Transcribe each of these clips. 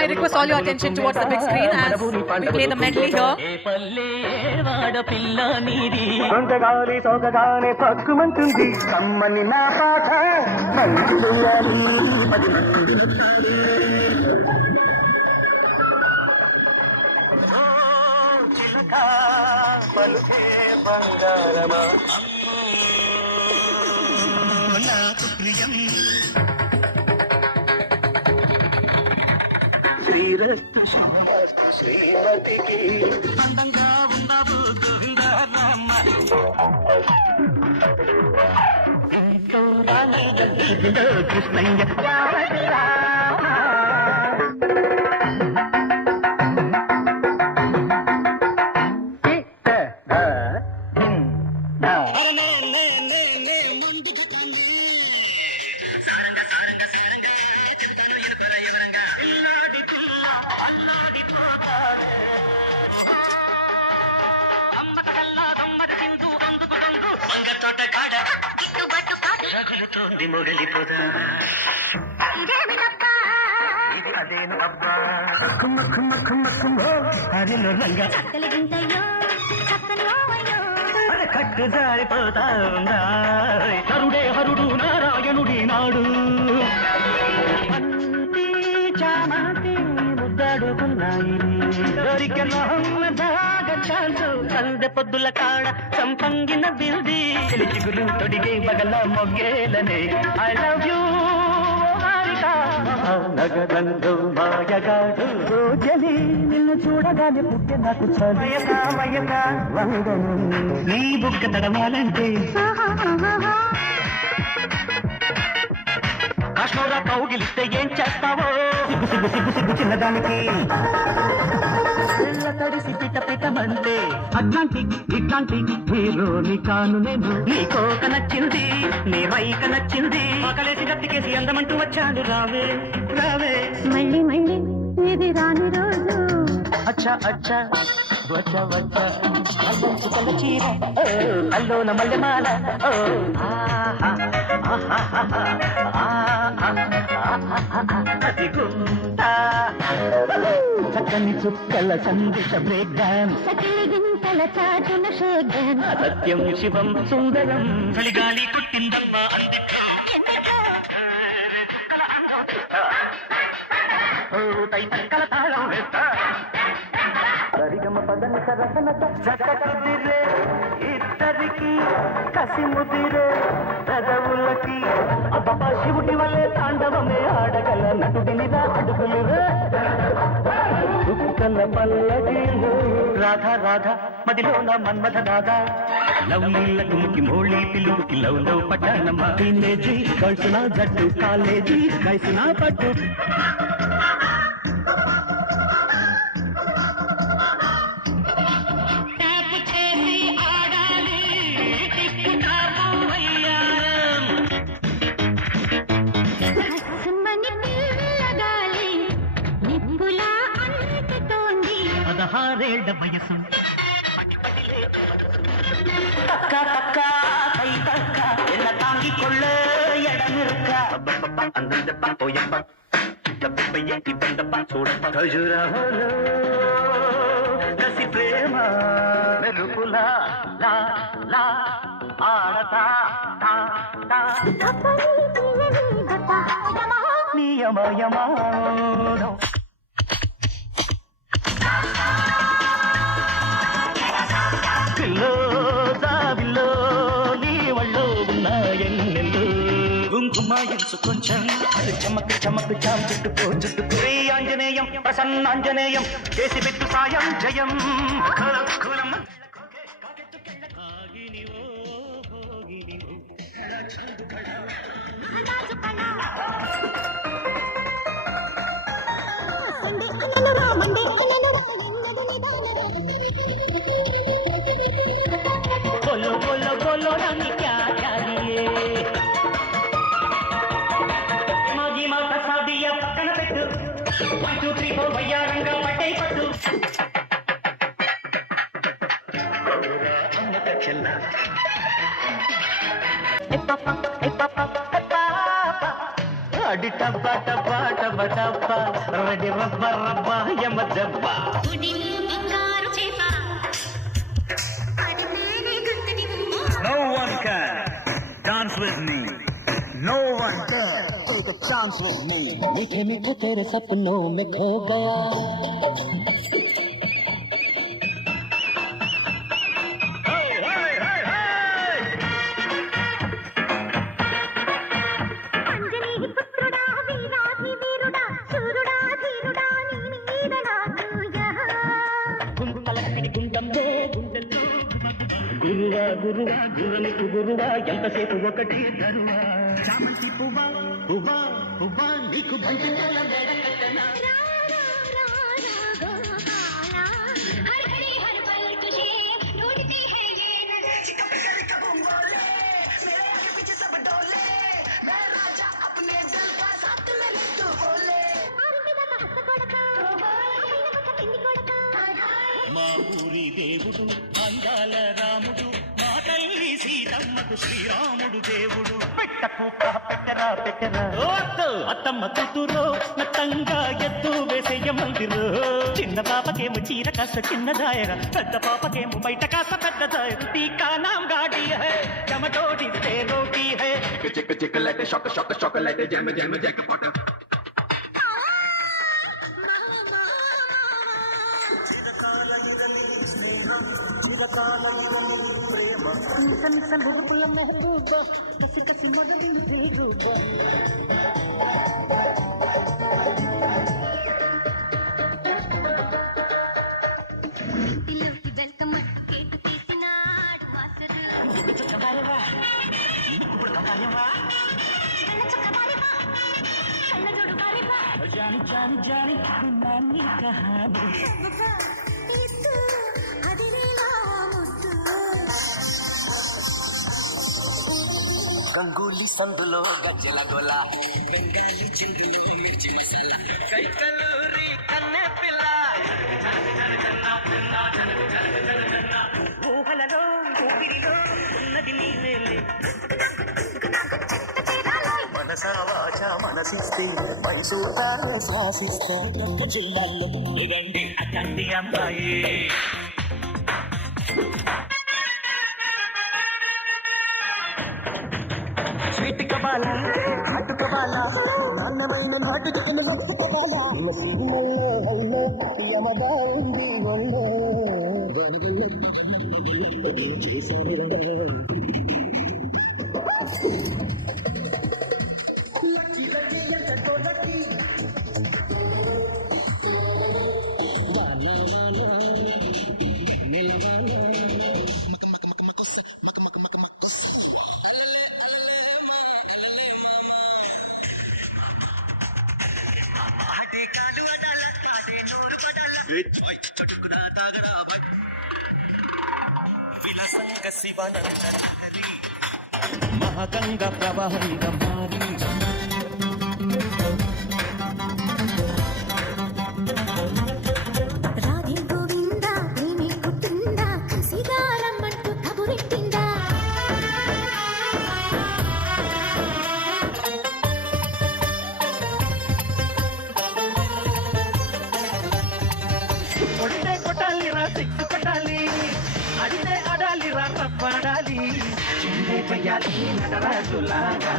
I request all your attention towards the big screen as we play the medley here. శ్రీరస్తు శ్రీమతికి అందంగా ఉండవు కృష్ణయ్య మొగలిపోదా అదేను అబ్బా కుమ్మ కుమ్మ కుమ్మ కుమ్మ హరిలో రంగా కట్టు జారిపోతా హరుడే హరుడు నారాయణుడి నాడు అంతి చామంతి ముద్దాడుకున్నాయి కందె పొద్దుల కాడ సంపంగిన బిల్ది చిగురు తొడిగే బగల మొగ్గేలనే ఐ లవ్ యూ నగరంలో మాయగాడు రోజలి నిన్ను చూడగానే పుట్టే నాకు నీ బుక్క తడవాలంటే కాశ్మీరా కౌగిలిస్తే ఏం చేస్తావో సిగ్గు సిగ్గు సిగ్గు సిగ్గు చిన్నదానికి తడిసి పిట పిటమంటే అట్లాంటిక్ ఇట్లాంటిక్ హీరోని కాను నేను నీ కోక నచ్చింది నీ రైక నచ్చింది ఆకలేసి గట్టికేసి అందమంటూ వచ్చాడు రావే రావే మళ్ళీ మళ్ళీ ఇది రాని రోజు అచ్చా అచ్చా వచ్చ వచ్చ అల్లంచుకల చీర అల్లోన మల్లెమాల అది గుంటా చక్కని చుక్కల సందిశ బ్రేక్ డాన్స్ గింతల చాటున షేక్ డాన్స్ సత్యం శివం సుందరం చలిగాలి కుట్టిందమ్మా అందిట్లో తైతక్కల తాళం వేస్తా సరిగమ పదన సరసనత చక్కదిరే ఇద్దరికి కసి ముదిరే పెదవులకి అబ్బా శివుడి వల్లే తాండవమే ఆడగల నటుడినిరా అడుగులురే దుఃఖల పల్లకిలో రాధా రాధా మదిలోన మన్మథ దాదా లవ్ నీళ్ళ తుమ్కి మోళీ పిలుపుకి లవ్ లవ్ పట్టణమా టీనేజీ కలిసిన జట్టు కాలేజీ కలిసిన పట్టు పదహారేళ్ల వయసు తక్క తక్క కై తక్క ఎల్ల తాంగికొళ్ళ ఎడమిరుక్క అందప్ప పోయప్ప డబ్బయ్య ఇబ్బందప్ప చూడప్ప ఖజురాహోలో కసి ప్రేమ మెరుపులా లా లా ఆడతా నియమయమానం దావిలో నీ వళ్ళో ఉన్నాయన్నెల్లు కుంకుమాయించు కొంచెం అది చమక్ చమక్ చాం చుట్టుకో చుట్టుకో ఆంజనేయం ప్రసన్నాంజనేయం చేసి పెట్టు సాయం జయం बोलो बोलो बोलो रानी क्या चाहिए माजी माता सादिया पక్కన పెట్టు 1 2 3 4 వయ్యారంగా పట్టే పట్టు అమ్మక చెల్ల ఏ పాపా అడి టబ్బ టబ్బ టబ్బ టబ్బ రెడి రబ్బ రబ్బ యమ దబ్బ. No one can dance with me. No one can take a chance with me. मीठे मीठे तेरे सपनों में खो गया. గురువా గురువా గురలకు గురువా ఎంతసేపు ఒకటి తరువా చామంతి పువ్వా పువ్వా పువ్వా నీకు బంతి పూల మేడ కట్టనా. మా ఊరి దేవుడు అందాల రాముడు మా తల్లి సీతమ్మకు శ్రీరాముడు దేవుడు. పెట్టకు పెట్టరా పెట్టరా అత్తమ్మ కూతురు నత్తంగా ఎద్దు వేసేయ మందిరు. చిన్న పాపకేమో చీర కాస్త చిన్న దాయర, పెద్ద పాపకేమో బయట కాస్త పెద్ద దాయర. టీకా నామ్ గాడి హై జమటోడి తే రోటీ హై. చిక్క చిక్క లైట్ షొక్క షొక్క షొక్క లైట్ జమ జమ జక పోట. जानी जानी जानी नानी कहानी గంగూలీ సందులో గజ్జల గొల బెంగాలీ చిందులు మిర్చి మసాలా సైకలూరి కన్నె పిల్ల ఊహలలో ఊపిరిలో ఉన్నది నీవేలే. మనసా వాచ మనసిస్తే మనసూతా శాసిస్తా జిల్లాల్లో ఇదండి అతండి అమ్మాయి. స్వీట్ కబాలా హాట్ కబాలా నాన్నమైన నాటు చిన్న కబాలా హైలో యమదా ఉంది ఒళ్ళో వనగల్లో చేశాను మహాగంగా ప్రవాహంగా మారి రాధే గోవింద ప్రేమి పుట్టిందా సిగారమ్మంటూ కబురెట్టిందా. కొట్టే కొట్టాలి రా సిక్కు కొట్టాలి, అడితే ఆడాలి రా తప్పాడాలి, చిందే పయ్యాలి నటరాజులాగా.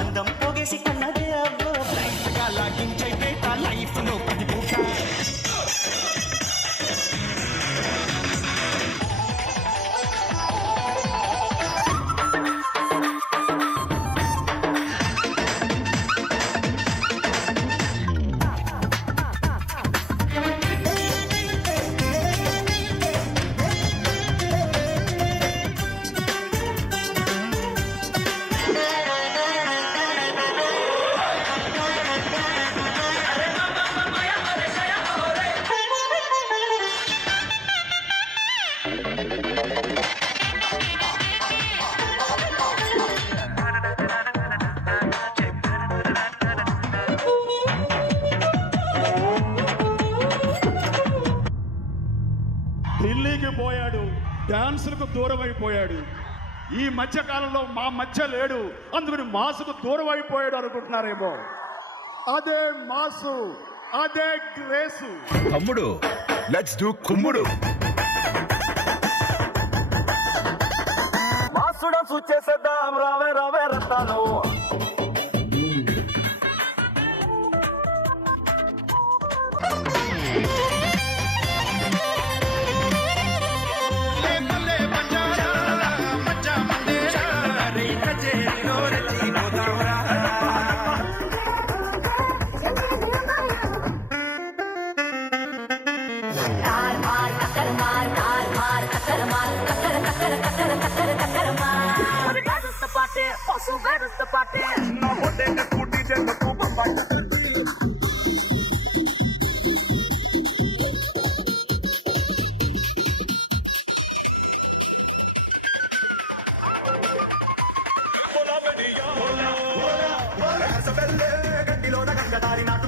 అందం పోగేసి కన్నదే అబ్బో లైఫ్ గా లాగించైతే ఆ లైఫ్ లో పది పూట. అయిపోయాడు, డాన్సులకు దూరం అయిపోయాడు. ఈ మధ్య కాలంలో మా మధ్య లేడు, అందుకని మాసుకు దూరం అయిపోయాడు అనుకుంటున్నారేమో. అదే మాసు, అదే గ్రేసు. తమ్ముడు లెట్స్ డూ కుమ్ముడు. మాసుడం సూచేసేద్దాం రావే రావే రత్తాలు. గడ్డిలోన గంగదారి నాటు